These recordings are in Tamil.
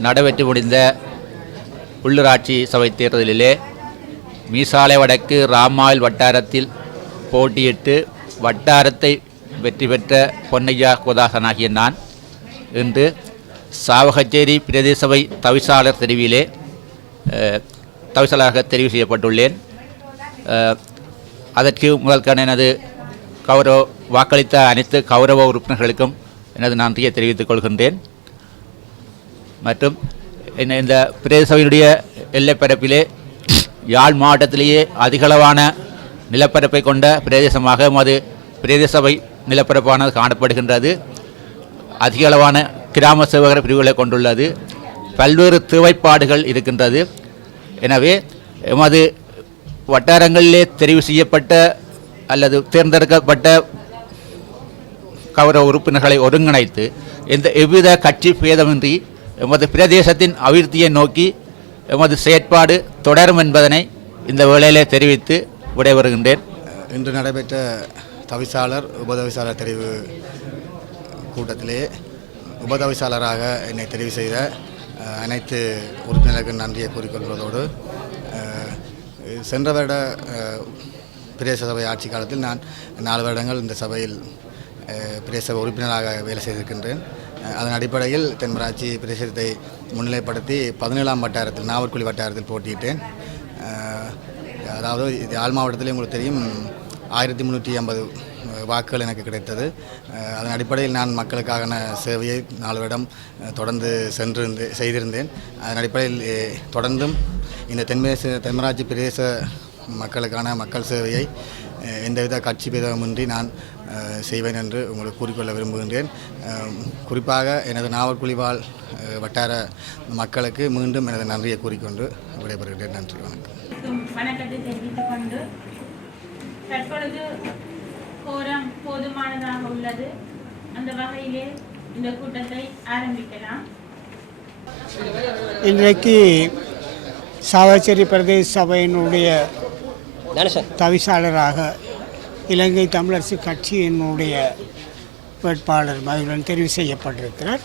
நடைபெற்று முடிந்த உள்ளூராட்சி சபை தேர்தலிலே மீசாலை வடக்கு ராமாயில் வட்டாரத்தில் போட்டியிட்டு வட்டாரத்தை வெற்றி பெற்ற பொன்னையா கோதாசனாகிய நான் இன்று சாவகச்சேரி பிரதேச சபை தவிசாளர் தெரிவிலே அஹ், தவிசாளராக தெரிவு செய்யப்பட்டுள்ளேன். அதற்கு முதல்கான எனது கௌரவ வாக்களித்த அனைத்து கௌரவ உறுப்பினர்களுக்கும் எனது நன்றியை தெரிவித்துக் கொள்கின்றேன். மற்றும் இந்த- இந்த பிரதேச சபையினுடைய எல்லைப்பரப்பிலே யாழ் மாவட்டத்திலேயே அதிகளவான நிலப்பரப்பை கொண்ட பிரதேசமாக மது பிரதேச சபை நிலப்பரப்பானது காணப்படுகின்றது. அதிகளவான கிராம சேவகர் பிரிவுகளை கொண்டுள்ளது. பல்வேறு தேவைப்பாடுகள் இருக்கின்றது. எனவே எமது வட்டாரங்களிலே தெரிவு செய்யப்பட்ட அல்லது தேர்ந்தெடுக்கப்பட்ட கௌரவ உறுப்பினர்களை ஒருங்கிணைத்து எந்த எவ்வித கட்சி பேதமின்றி எமது பிரதேசத்தின் அபிவிருத்தியை நோக்கி எமது செயற்பாடு தொடரும் என்பதனை இந்த வேளையிலே தெரிவித்து விடைபெறுகின்றேன். இன்று நடைபெற்ற தவிசாளர் உபதவிசாளர் தெரிவு கூட்டத்திலே உபதவிசாளராக என்னை தெரிவு செய்த அனைத்து உறுப்பினர்களுக்கு நன்றியை கூறிக்கொள்வதோடு சென்ற வருட பிரதேச சபை ஆட்சி காலத்தில் நான் நாலு வருடங்கள் இந்த சபையில் பிரதேச உறுப்பினராக வேலை செய்திருக்கின்றேன். அதன் அடிப்படையில் தென்மராட்சி பிரதேசத்தை முன்னிலைப்படுத்தி பதினேழாம் வட்டாரத்தில் நாவற்குழி வட்டாரத்தில் போட்டியிட்டேன் அதாவது இது ஆள் மாவட்டத்திலே உங்களுக்கு தெரியும் ஆயிரத்தி முந்நூற்றி ஐம்பது வாக்குகள் எனக்கு கிடைத்தது. அதன் அடிப்படையில் நான் மக்களுக்கான சேவையை நாலுவிடம் தொடர்ந்து சென்றிருந்து செய்திருந்தேன். அதன் அடிப்படையில் தொடர்ந்தும் இந்த தென்மேச தென்மராட்சி பிரதேச மக்களுக்கான மக்கள் சேவையை எந்தவித கட்சி பேதமின்றி நான் செய்வேன் என்று உங்களுக்கு கூறிக்கொள்ள விரும்புகின்றேன். குறிப்பாக எனது நாவற்குழிவாழ் வட்டார மக்களுக்கு மீண்டும் எனது நன்றியை கூறிக்கொண்டு விடைபெறுகின்றேன் நன்றி வணக்கம். வணக்கத்தை தெரிவித்துக் கொண்டு தற்பொழுது கோரம் போதுமானதாக உள்ளது. அந்த வகையிலே இந்த கூட்டத்தை ஆரம்பிக்கலாம். இன்றைக்கு சாவச்சேரி பிரதேச சபையினுடைய தவிசாளராக இலங்கை தமிழரசு கட்சியினுடைய வேட்பாளர் மகிழன் தெரிவு செய்யப்பட்டிருக்கிறார்.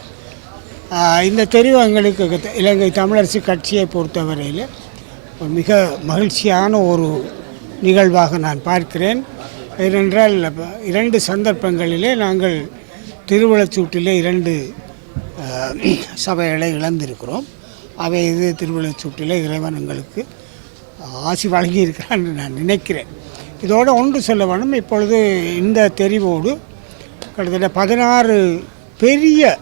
இந்த தெரிவு எங்களுக்கு இலங்கை தமிழரசு கட்சியை பொறுத்தவரையில் ஒரு மிக மகிழ்ச்சியான ஒரு நிகழ்வாக நான் பார்க்கிறேன். ஏனென்றால் இரண்டு சந்தர்ப்பங்களிலே நாங்கள் திருவிழச்சூட்டிலே இரண்டு சபைகளை இழந்திருக்கிறோம். அவை இது திருவிழச்சூட்டிலே இறைவன் எங்களுக்கு ஆசி வழங்கியிருக்கிறான் இருக்கிறான்னு நான் நினைக்கிறேன். இதோடு ஒன்று சொல்ல வேணும். இப்பொழுது இந்த தெரிவோடு கிட்டத்தட்ட பதினாறு பெரிய